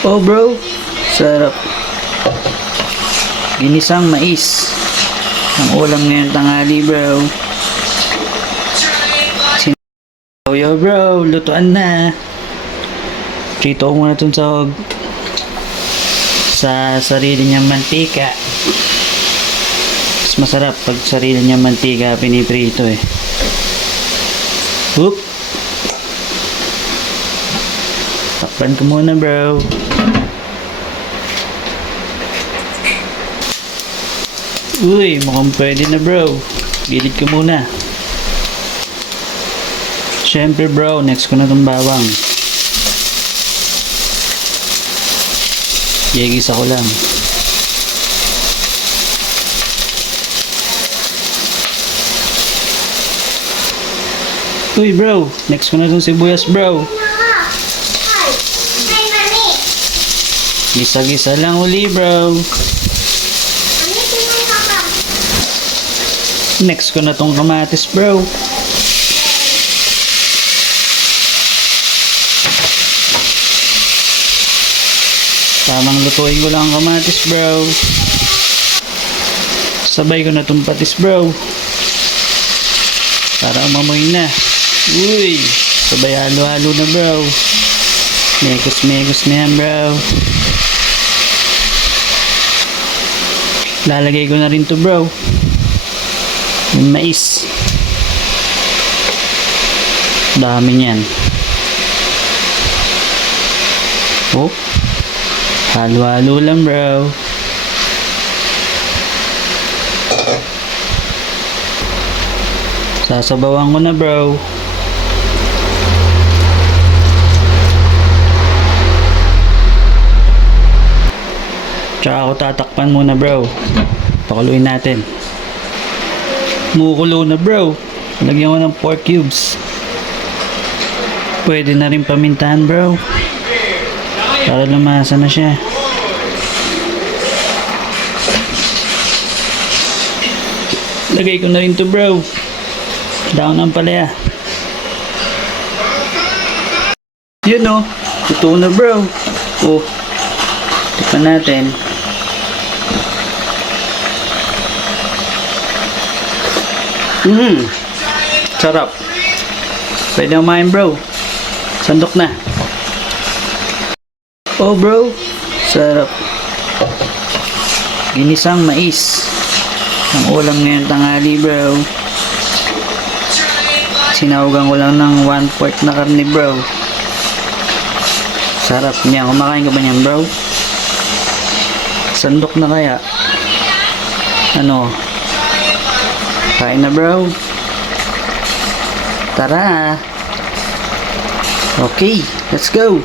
Oh bro, sarap. Ginisang mais. Ang ulam ngayon tanghali bro. Yo bro, lutuan na. Prito ko muna itong sahog sa sarili niyang mantika. Mas masarap pag sarili niyang mantika piniprito eh. Whoop. Takpan ko muna bro. Uy, mukhang pwede na bro. Gilid ko muna. Siyempre bro, next ko na itong bawang. Yegis ako lang. Uy bro, next ko na itong sibuyas bro. Gisa-gisa lang uli bro. Next ko na tong kamatis bro. Tamang lutuin ko lang ang kamatis bro. Sabay ko na tong patis bro. Para umamoy na. Uy, sabay halo-halo na bro. Mekos-mekos na yan bro. Lalagay ko na rin to bro. Yung mais. Dami niyan. Oh. Halo-halo lang bro. Sasabawan ko na bro. Tsaka ako tatakpan muna bro. Pakuluin natin. Mukulo na bro. Lagyan ko ng pork cubes. Pwede na rin pamintahan bro. Para lumasa na siya. Lagay ko na rin to bro. Daon ng palaya. Yun o. Totoo na bro. Oh. Tikman natin. Sarap. Pwede kumain bro. Sandok na. Oh bro, sarap. Ginisang mais. Ang ulam ngayon tanghali bro. Sinahugan ko lang ng 1/4 na karne bro. Sarap niya. Kumakain ka ba niyan bro? Sandok na kaya? Ano? Kain na bro. Tara. Okay, let's go.